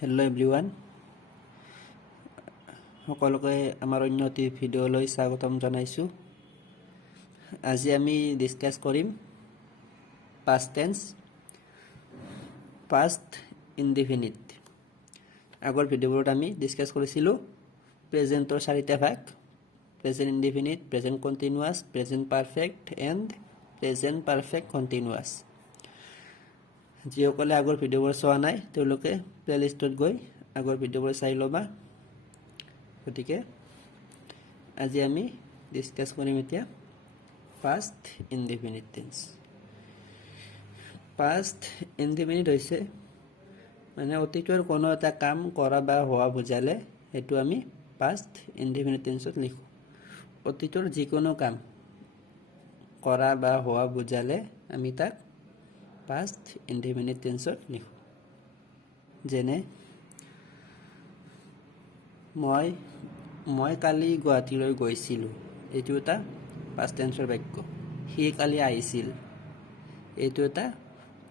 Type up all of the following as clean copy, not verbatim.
Hello' everyone, সকলোকে আমাৰ অন্য এটি ভিডিঅ'লৈ স্বাগতম জনাইছোঁ। আজি আমি ডিছকাছ কৰিম পাষ্ট টেন্স, পাষ্ট ইনডিফিনিট। আগৰ ভিডিঅ'বোৰত আমি ডিছকাছ কৰিছিলোঁ প্ৰেজেণ্টৰ চাৰিটা ভাগ: present indefinite, present continuous, present perfect and present perfect continuous. যিসকলে আগৰ ভিডিঅ'বোৰ চোৱা নাই তেওঁলোকে প্লেলিষ্টত গৈ আগৰ ভিডিঅ'বোৰ চাই ল'বা। গতিকে আজি আমি ডিছকাছ কৰিম এতিয়া past indefinite tense. Past indefinite হৈছে মানে অতীতৰ কোনো এটা কাম কৰা বা হোৱা বুজালে সেইটো আমি পাষ্ট ইনডিফিনিট টেন্সত লিখোঁ। অতীতৰ যিকোনো কাম কৰা বা হোৱা বুজালে আমি তাক পাষ্ট ইনডিফিনিট টেন্সত লিখোঁ। যেনে মই কালি গুৱাহাটীলৈ গৈছিলোঁ, এইটো এটা পাষ্ট টেন্সৰ বাক্য। সি কালি আহিছিল, এইটো এটা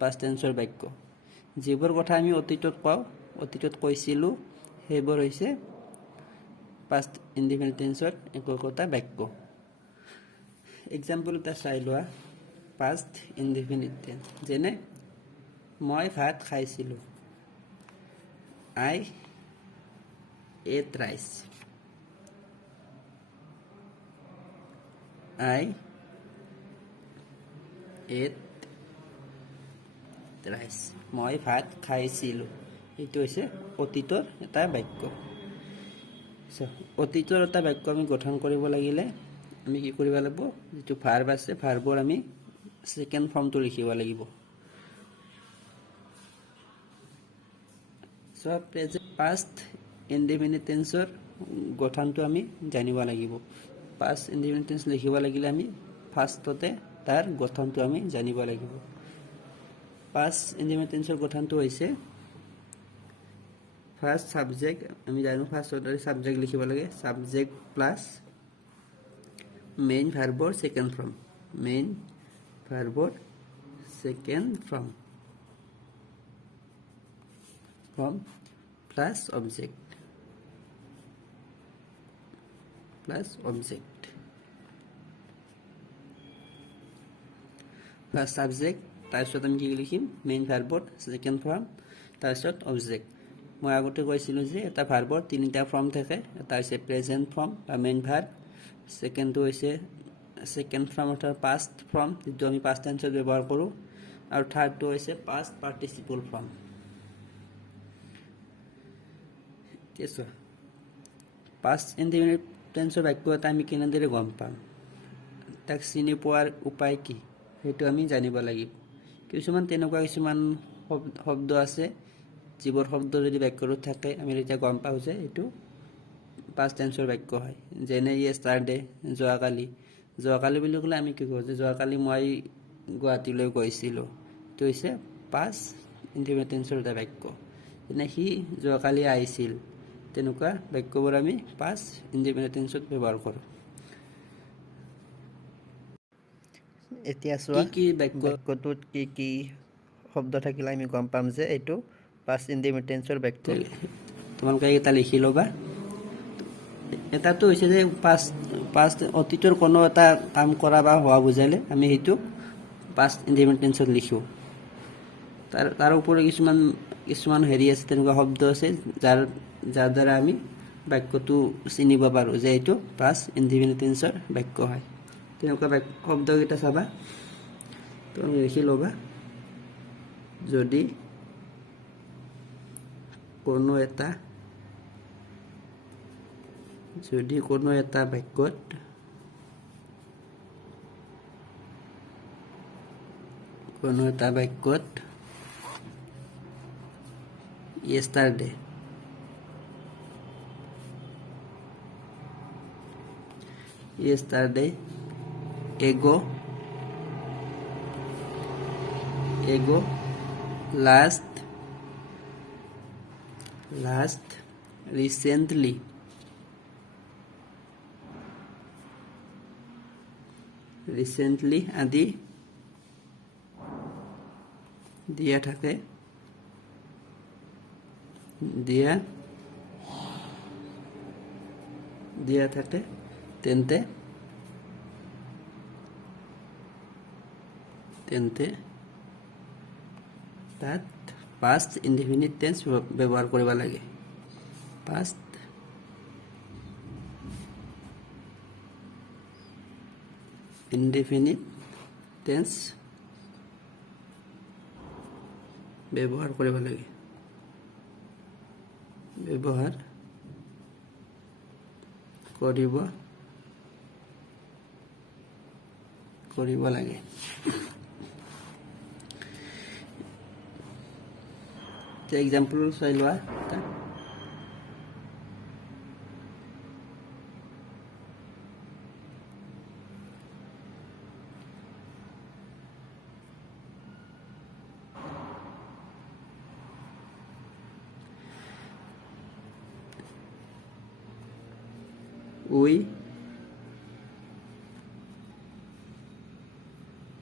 পাষ্ট টেন্সৰ বাক্য। যিবোৰ কথা আমি অতীতত কওঁ, অতীতত কৈছিলোঁ, সেইবোৰ হৈছে পাষ্ট ইনডিফিনিট টেন্সৰ একোটা বাক্য। এক্সাম্পল এটা চাই লোৱা পাষ্ট ইনডিফিনিট টেন্স। যেনে মই ভাত খাইছিলোঁ, I ate rice. I ate rice. মই ভাত খাইছিলোঁ, এইটো হৈছে অতীতৰ এটা বাক্য। অতীতৰ এটা বাক্য আমি গঠন কৰিব লাগিলে আমি কি কৰিব লাগিব? যিটো ভাৰ্ব আছে, ভাৰ্বৰ আমি ছেকেণ্ড ফৰ্মটো লিখিব লাগিব। পাষ্ট ইনডিফিনিট টেন্সৰ গঠনটো আমি জানিব লাগিব। পাষ্ট ইনডিফিনিট টেন্স লিখিব লাগিলে আমি ফাৰ্ষ্টতে তাৰ গঠনটো আমি জানিব লাগিব। পাষ্ট ইনডিফিনিট টেন্সৰ গঠনটো হৈছে ফাৰ্ষ্ট ছাবজেক্ট, আমি জানো ফাৰ্ষ্টতে ছাবজেক্ট লিখিব লাগে। ছাবজেক্ট প্লাছ মেইন ভাৰ্বৰ ছেকেণ্ড ফৰ্ম, মেইন ভাৰ্বৰ second form plus object, first subject, তাৰপিছত আমি কি লিখিম? মেইন ভাৰ্বৰ ছেকেণ্ড ফৰ্ম, তাৰপিছত অবজেক্ট। মই আগতে কৈছিলোঁ যে এটা ভাৰ্বৰ তিনিটা ফৰ্ম থাকে। এটা হৈছে প্ৰেজেণ্ট ফৰ্ম বা মেইন ভাৰ্ব, ছেকেণ্ডটো হৈছে ছেকেণ্ড ফৰ্ম অৰ্থাৎ পাষ্ট ফৰ্ম, যিটো আমি পাষ্ট টেন্সত ব্যৱহাৰ কৰোঁ, আৰু থাৰ্ডটো হৈছে past participle form. Past indefinite টেন্সৰ বাক্য এটা আমি কেনেদৰে গম পাম? তাক চিনি পোৱাৰ উপায় কি সেইটো আমি জানিব লাগিব। তেনেকুৱা কিছুমান শব্দ আছে, যিবোৰ শব্দ যদি বাক্যটোত থাকে আমি তেতিয়া গম পাওঁ যে এইটো পাষ্ট টেন্সৰ বাক্য হয়। যেনে য়েষ্টাৰডে, যোৱাকালি বুলি ক'লে আমি কি কওঁ? যে যোৱাকালি মই গুৱাহাটীলৈ গৈছিলোঁ, এইটো হৈছে পাষ্ট ইনডিফিনিট টেন্সৰ এটা বাক্য। যেনে সি যোৱাকালি আহিছিল, তেনেকুৱা বাক্যবোৰ আমি পাষ্ট ইনডিফিনিট টেন্সত ব্যৱহাৰ কৰোঁ। এতিয়া চোৱা কি বাক্যটোত কি কি শব্দ থাকিলে আমি গম পাম যে এইটো পাষ্ট ইনডিফিনিট টেন্সৰ বাক্য। তোমালোকে এটা লিখি ল'বা। এটাটো হৈছে যে পাষ্ট অতীতৰ কোনো এটা কাম কৰা বা হোৱা বুজালে আমি সেইটো পাষ্ট ইনডিফিনিট টেন্সত লিখোঁ। তাৰ উপৰি কিছুমান হেৰি আছে, তেনেকুৱা শব্দ আছে যাৰ দ্বাৰা আমি বাক্যটো চিনিব পাৰোঁ যে এইটো পাষ্ট ইনডিফিনিট টেন্সৰ বাক্য হয়। তেনেকুৱা শব্দকেইটা চাবা, তুমি লিখি ল'বা। যদি কোনো এটা বাক্যত yesterday, ago, last, recently, আদি দিয়া থাকে দিয়া দিয়া থাকে তেন্তে তাত past indefinite tense ব্যৱহাৰ কৰিব লাগে past indefinite tense ব্যৱহাৰ কৰিব লাগে ব্যৱহাৰ কৰিব লাগে এক্সাম্পল চাই লোৱা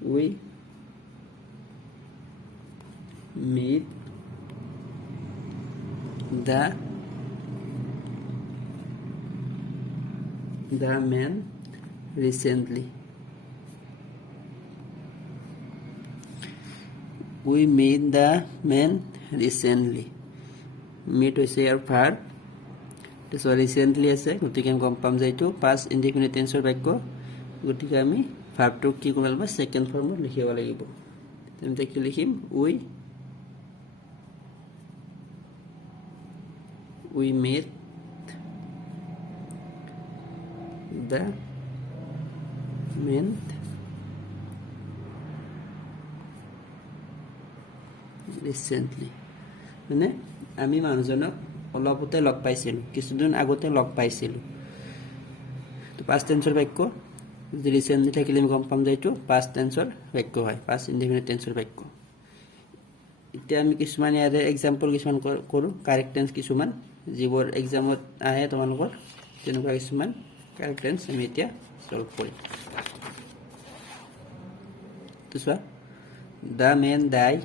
we meet the man recently. We meet the man recently. Meet হৈছে ইয়াৰ verb so recently আছে গতিকে আমি গম পাম যে এইটো past indefinite tense বাক্য গতিকে আমি ভার্বটো কি কৰিব লাগিব সেকেন্ড ফর্মত লিখিব লাগিব তেন্তে কি লিখিম we met the man recently মানে আমি মানুহজনক অলপতে লগ পাইছিলো কিছুদিন আগতে লগ পাইছিলো তো past tense বাক্য যদি রিসেন্টলি থাকিলে আমি গম পাম যে এইটো past tense বাক্য হয় past indefinite tense বাক্য এতিয়া আমি কিছুমান ইয়াৰে এক্সাম্পল কিছুমান কৰো কাৰেক্ট টেন্স কিছুমান যিবোৰ এক্সামত আহে তোমালোকৰ তেনেকুৱা কিছুমান কাৰেক্ট টেন্স আমি এতিয়া সলভ কৰিম তো চোৱা the man died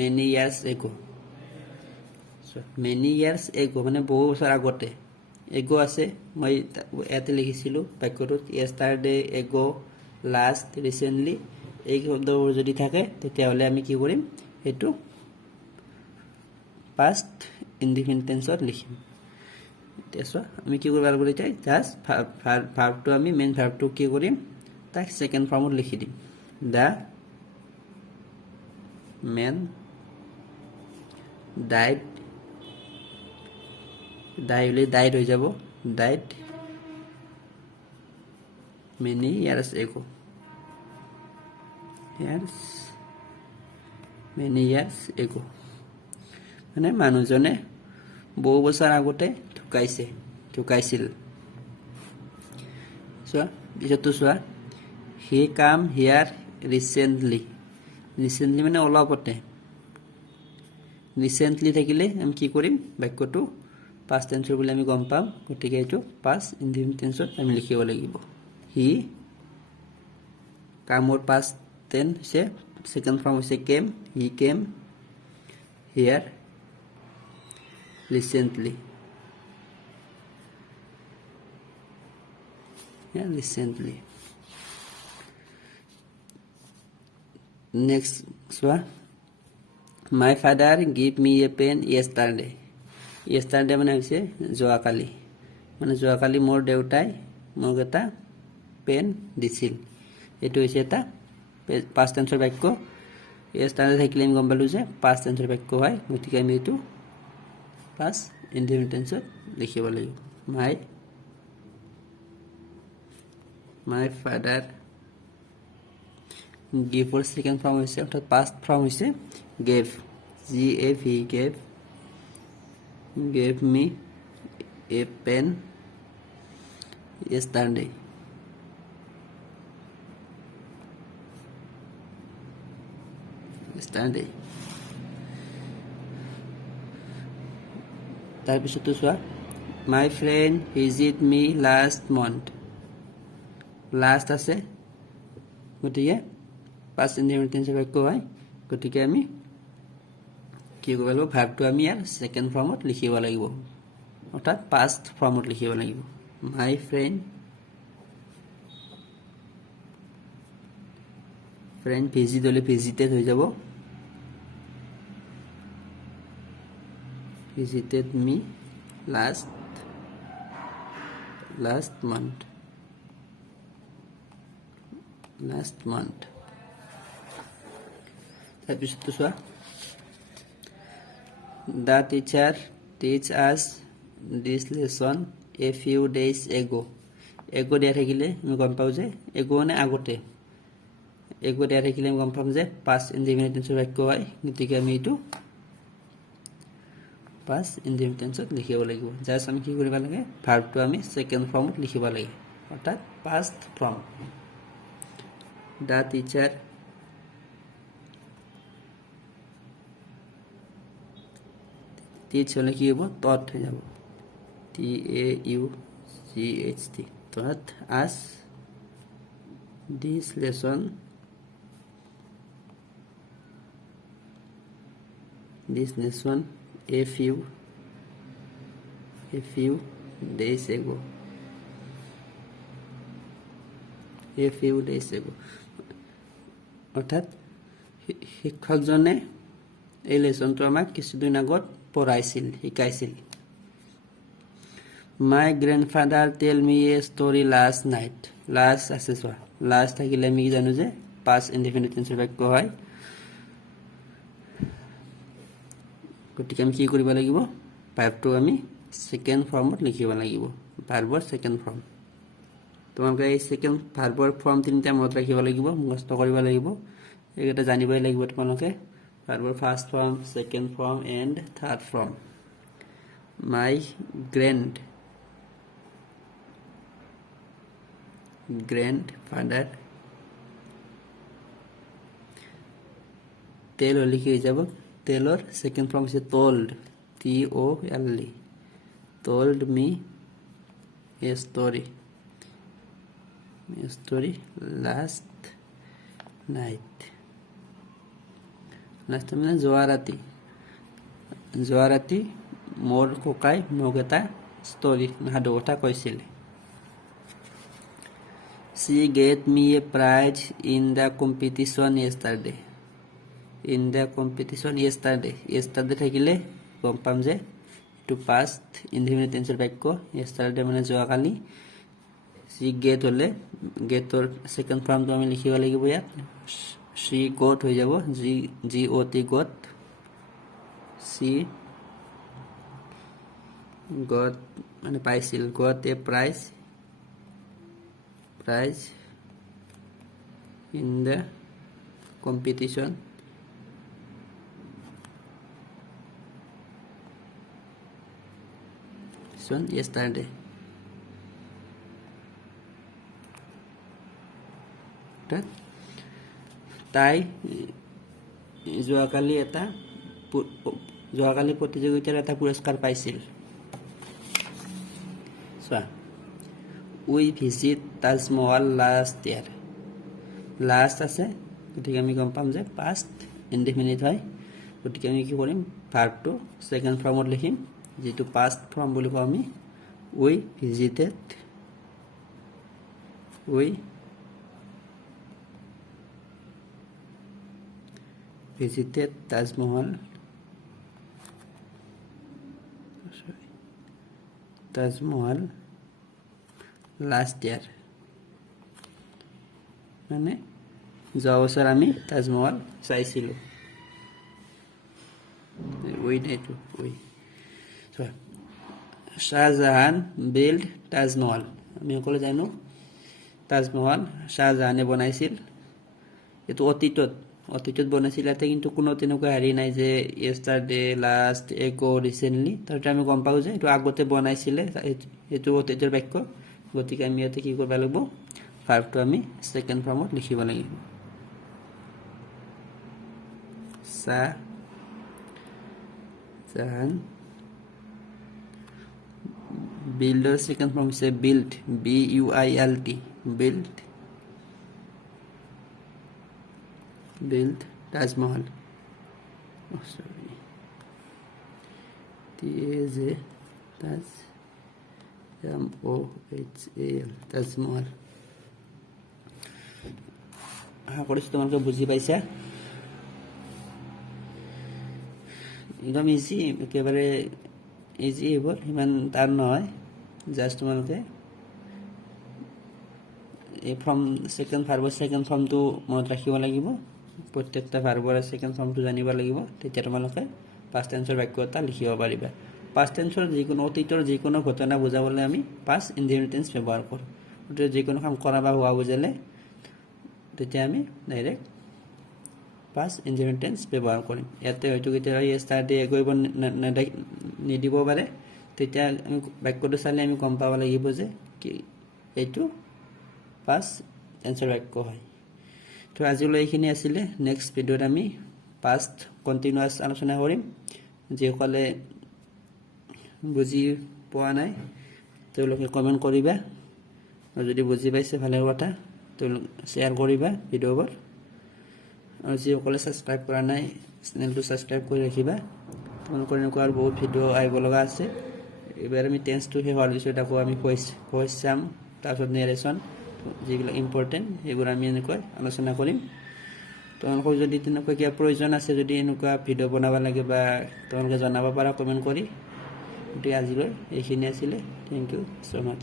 many years ago many years ago মানে বহু বছৰ আগতে এগো আছে মই এতে লিখিছিলো বাক্যটোত yesterday ago last recently এই শব্দবোৰ যদি থাকে তেতিয়াহলে আমি কি কৰিম এটো past indefinite tense লিখিম তেছো আমি কি কৰিব লাগিব এতিয়া জাস্ট verb টো আমি মেইন verb টো কি কৰিম তাক সেকেন্ড ফর্মত লিখি দিম the man died died হৈ যাব died many years ago মানে মানুহজনে বহু বছৰ আগতে ঢুকাইছিল চোৱা বিজতো চোৱা he came here recently মানে অলপতে ৰিসেন্টলি থাকিলে আমি কি কৰিম বাক্যটো past tense বুলি আমি গম পাম গতিকে এটো past indefinite tense আমি লিখিব লাগিব he কামৰ past tense হৈছে second form হৈছে came he came here recently next so my father gave me a pen yesterday মানে হৈছে যোৱাকালি মানে যোৱাকালি মোৰ দেউতাই মোক এটা পেন দিছিল এটো হৈছে এটা past tense বাক্য yesterday থাকিলে আমি গম পালো যে past tense বাক্য হয় গতিকে আমি এটো past indefinite tense লিখিব লাগিব my father give for second form হৈছে অর্থাৎ past form হৈছে gave he gave me a pen yesterday তাৰপিছতো চোৱা my friend visit me last month last আছে গতিকে past indefinite tense বাক্য হয় গতিকে আমি কি কৰিব লাগিব ভাৰ্বটো আমি ইয়াৰ সেকেন্ড ফৰ্মত লিখিব লাগিব অৰ্থাৎ পাষ্ট ফৰ্মত লিখিব লাগিব মাই ফ্ৰেন্ড ভিজিট হলে ভিজিটেড হৈ যাব visited me last month তাৰপিছতটো চোৱা the teacher teach us this lesson a few days ago দিয়া থাকিলে আমি গম পাওঁ যে ago মানে আগতে দিয়া থাকিলে আমি গম পাম যে past indefinite tense বাক্য হয় গতিকে আমি এইটো past indefinite tense লিখিব লাগিব জাস্ট আমি কি কৰিব লাগে ভাৰ্বটো আমি সেকেন্ড ফৰ্মত লিখিব লাগে অৰ্থাৎ past form the teacher teach হলে কি হ'ব taught হৈ যাব TAUGHT taught us this lesson a few days ago অৰ্থাৎ শিক্ষকজনে এই লেসনটো আমাক কিছুদিন আগত পঢ়াইছিল শিকাইছিল my grandfather tell me a story last night last আছে চোৱা লাষ্ট থাকিলে আমি জানো যে পাষ্ট ইনডিফিনিট টেন্সৰ বাক্য হয় গতিকে আমি কি কৰিব লাগিব ভাৰ্বটো আমি সেকেন্ড ফৰ্মত লিখিব লাগিব ভাৰ্বৰ সেকেন্ড ফৰ্ম তোমালোকে এই সেকেন্ড ভাৰ্বৰ ফৰ্ম তিনিটা মনত ৰাখিব লাগিব মুখস্থ কৰিব লাগিব এইটা জানিবই লাগিব তোমালোকে ভাৰ্বৰ first form second form and third form my grandfather tell হলে কি হৈ যাব টেলৰ সেকেন্ড ফৰ্ম হৈছে told TOLD told me a story last night মানে যোৱা ৰাতি মোৰ ককাই মোক এটা ষ্টৰী সাধু কথা কৈছিল she gave me a prize in the competition yesterday yesterday থাকিলে গম পাম যে to past indefinite tense বাক্য yesterday মানে যোৱা কালি she get হলে getor second form তো আমি লিখিব লাগিব ইয়াত she got হৈ যাব got got she got মানে পাইছিল got a prize in the competition yesterday তাই যোৱাকালি প্ৰতিযোগিতাৰ এটা পুৰস্কাৰ পাইছিল চোৱা we visit Taj Mahal last year last আছে গতিকে আমি গম পাম যে পাষ্ট ইনডিফিনিট হয় গতিকে আমি কি কৰিম ভাৰ্বটো সেকেন্ড ফৰ্মত লিখিম যেটো পাষ্ট ফৰ্ম বুলি কওঁ আমি উই ভিজিটেড Tajmahal last year মানে যোৱা বছৰ আমি তাজমহল চাইছিলো শাহজাহান বিল্ড তাজমহল আমি সকলো জানো তাজমহল শাহজাহানে বনাইছিল এটো অতীতত বনাইছিল তাতে কিন্তু কোনো তেনেকুৱা হেৰি নাই যে yesterday last ago recently তাতে আমি গম পাও যে এটো আগতে বনাইছিলে এটো অতীতৰ বাক্য গতিকে আমি ইয়াতে কি কৰিব লাগিব ভাৰ্বটো আমি সেকেন্ড ফৰ্মত লিখিব লাগিব Shahjahan builder second form is built BUILT built Taj Mahal TAJ MOHAL Taj Mahal. আশা কৰিছোঁ তোমালোকে বুজি পাইছা। একদম ইজি, একেবাৰে ইজি এইবোৰ, সিমান টান নহয়। জাষ্ট তোমালোকে এই ফৰ্ম ছেকেণ্ড ভাৰ্বৰ ছেকেণ্ড ফৰ্মটো মনত ৰাখিব লাগিব, প্ৰত্যেকটা ভাৰ্বৰে ছেকেণ্ড ফৰ্মটো জানিব লাগিব, তেতিয়া তোমালোকে পাষ্ট টেন্সৰ বাক্য এটা লিখিব পাৰিবা। পাষ্ট টেন্সৰ যিকোনো অতীতৰ যিকোনো ঘটনা বুজাবলৈ আমি পাষ্ট ইনডিফিনিট টেন্স ব্যৱহাৰ কৰোঁ। গতিকে যিকোনো কাম কৰা বা হোৱা বুজালে তেতিয়া আমি ডাইৰেক্ট পাষ্ট ইনডিফিনিট টেন্স ব্যৱহাৰ কৰিম। ইয়াতে হয়তো কেতিয়াবা ষ্টাৰ্টে কৰিব নিদিব পাৰে, তেতিয়া আমি বাক্যটো চালে আমি গম পাব লাগিব যে কি এইটো পাষ্ট টেন্সৰ বাক্য হয়। তো আজিলৈ এইখিনি আছিলে। নেক্সট ভিডিঅ'ত আমি পাষ্ট কণ্টিনিউৱাছ আলোচনা কৰিম। যিসকলে বুজি পোৱা নাই তেওঁলোকে কমেণ্ট কৰিবা, আৰু যদি বুজি পাইছে ভালে কথা, তেওঁলোকে শ্বেয়াৰ কৰিবা ভিডিঅ'বোৰ, আৰু যিসকলে ছাবস্ক্ৰাইব কৰা নাই চেনেলটো ছাবস্ক্ৰাইব কৰি ৰাখিবা। তোমালোকৰ এনেকুৱা আৰু বহুত ভিডিঅ' আহিব লগা আছে। এইবাৰ আমি টেন্সটো শেষ হোৱাৰ পিছত আকৌ আমি ভইচ চাম, তাৰপিছত নেৰেশ্যন, যিবিলাক ইম্পৰ্টেণ্ট সেইবোৰ আমি এনেকৈ আলোচনা কৰিম। তোমালোকৰ যদি তেনেকুৱা কিবা প্ৰয়োজন আছে, যদি এনেকুৱা ভিডিঅ' বনাব লাগে বা তোমালোকে জনাব পাৰা কমেণ্ট কৰি। গতিকে আজিলৈ এইখিনি আছিলে। Thank you so' much.